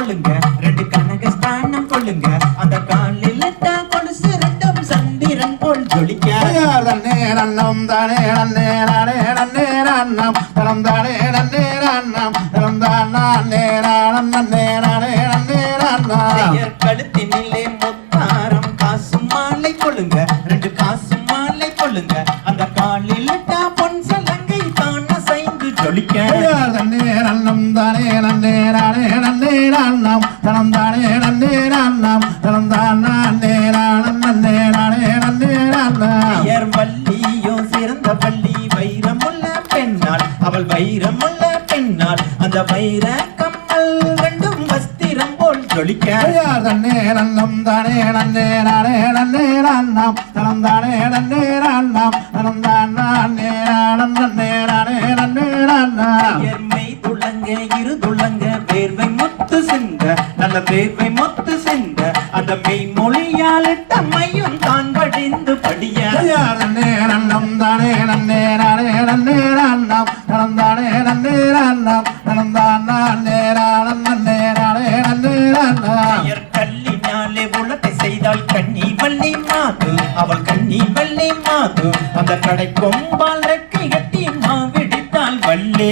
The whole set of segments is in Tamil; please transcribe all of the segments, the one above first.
கொள்ளுங்க ரெண்டு கனக ஸ்தானம் கொள்ளுங்க அந்த காலில் தான் கொலுசு ரெண்டும் சந்திரன் போல் ஜொலிக்க நன்னே நன்னம் தானே நன்னே நானே நன்னே நன்னம் தனம் தானே நன்னே நன்னம் தனம் தான் நன்னே நன்னே நானே நன்னே நன்னம் கழுத்தினிலே முத்தாரம் காசு மாலை கொள்ளுங்க ரெண்டு காசு மாலை கொள்ளுங்க அந்த காலில் தான் பொன் சலங்கை தான் அசைந்து ஜொலிக்க நன்னே நன்னம் தானே நன்னே நானே நன்னே நன்னம் தனம் தானே நன்னே நன்னம் தனம் தான் நன்னே நன்னே நானே நன்னே நன்னம் வள்ளியோ சிறந்த பள்ளி வைரமுள்ள பெண்ணாள் அவள் வைரமுள்ள பெண்ணாள் அந்த வைர கம்மல் ரெண்டும் வஸ்திரம் போல் ஜொலிக்க நன்னே நன்னம் தானே நன்னே நானே நன்னே நன்னம் தனம் தானே நன்னே நன்னம் தனம் தான் நன்னே நன்னே நானே நன்னே நன்னம் எருமை துளங்க இரு துளங்க வேர்வை முத்து சிந்த நல்ல வேர்வை முத்து சிந்த அந்த மெய் மொழியால் தம்மையும் தான் படிந்து படிய நன்னே நன்னம் தானே நன்னே நானே நன்னே நன்னம் தனம் தானே நன்னே நன்னம் தனம் தான் நன்னே நன்னே நானே நன்னே நன்னம் கல்லினாலே உலகை செய்தால் கண்ணி வள்ளி மாது அவள் கண்ணி வள்ளி மாது அந்த கடை கொம்பால் ரெக்கை கட்டி மாவிடித்தால் வள்ளி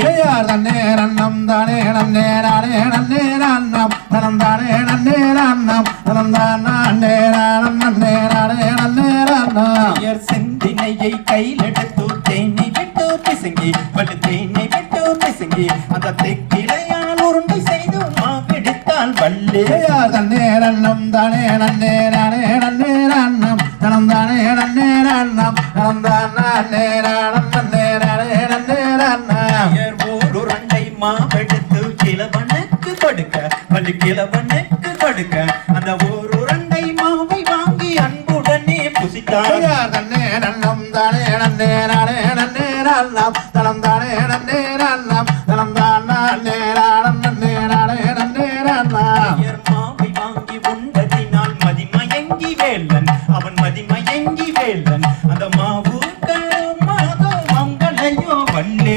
நன்னே நன்னம் தானே நன்னே நானே நன்னே நன்னம் தனம் தானே நன்னே நன்னம் தனம் தான் நன்னே நன்னே நானே நன்னே நன்னம் செந்தினையை கையிலெடுத்து தேனை விட்டு பிசங்கி பட்டு தேனை விட்டு பிசங்கி அந்த தெக்கிளையால் உருண்டை செய்து மாவிடித்தால் வள்ளி நன்னே நன்னம் தானே நன்னே நானே நன்னே நன்னம் தனம் தானே நன்னே நன்னம் தனம் தான் நன்னே நன்னே நானே நன்னே நன்னம் ஒரு ரண்டை மாவெடுத்து கிழவனுக்கு கொடுக்க வள்ளி கிழவனுக்கு கொடுக்க அந்த ஒரு ரண்டை மாவை வாங்கி அன்புடனே புசித்தார் நன்னே நன்னம் தானே நன்னே நானே நன்னே நன்னம் தனம் தானே நன்னே நன்னம் தனம் தான் நன்னே நன்னே நானே நன்னே நன்னம் மாவை வாங்கி உண்டதினால் மதிமயங்கி வேலன் அவன் மதிமயங்கி வேலன் அந்த மாவு மாதோ மங்களையோ வள்ளி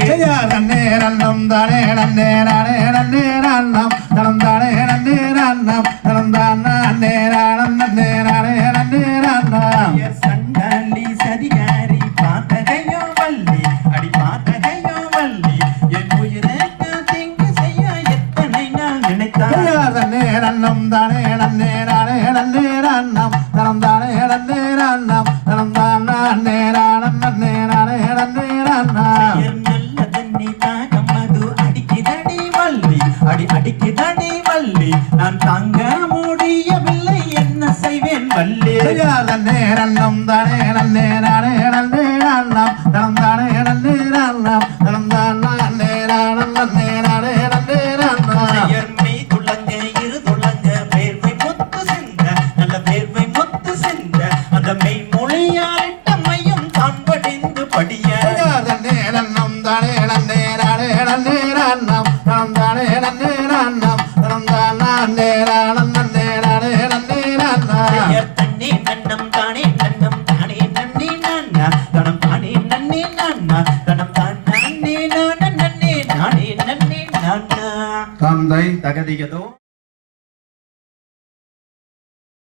நன்னே நன்னம் தானே நன்னே நானே நன்னே நன்னம் தனம் தானே நன்னே நன்னம் தனம் தான் நன்னே நன்னே நானே நன்னே நன்னம் சண்டாளி சரியாரி பார்த்தகையோ வள்ளி அடி பார்த்தகையோ வள்ளி என் உயிருக்கு தீங்கு செய்ய எத்தனை நாள் நினைத்தார் நன்னே நன்னம் தானே நன்னே நானே நன்னே நன்னம் தனம் தானே நன்னே நன்னம் தனம் தான் நன்னே நன்னே நானே நன்னே நன்னம் நல்ல தண்ணி தாகம் மது அடிக்குதடி வள்ளி அடி அடிக்குதடி வள்ளி நான் தாங்க முடியவில்லை என்ன செய்வேன் வள்ளி நன்னே நன்னம் தானே நன்னே நானே நன்னே நன்னம் தனம் தானே நன்னே நன்னம் தனம் தான் நன்னே நன்னே நானே நன்னே நன்னம் எருமை துளங்க இரு துளங்க வேர்வை முத்து சிந்த நல்ல வேர்வை முத்து சிந்த அந்த மெய் மொழியால் தம்மையும் தான் படிந்து படிய நன்னே நன்னம் தானே நன்னே நானே நன்னே நன்னம் தனம் தானே நன்னே நன்னம் தனம் தான் நன்னே நன்னே நானே நன்னே நன்னம் தண்ணி நன்னம் தானே நன்னம் தானே நன்னி நன்னா தனம் தானே நன்னி நன்னா தனம் தான் நன்னி நானே நன்னி நானே நன்னி நன்னா தந்தை தகதிகதோ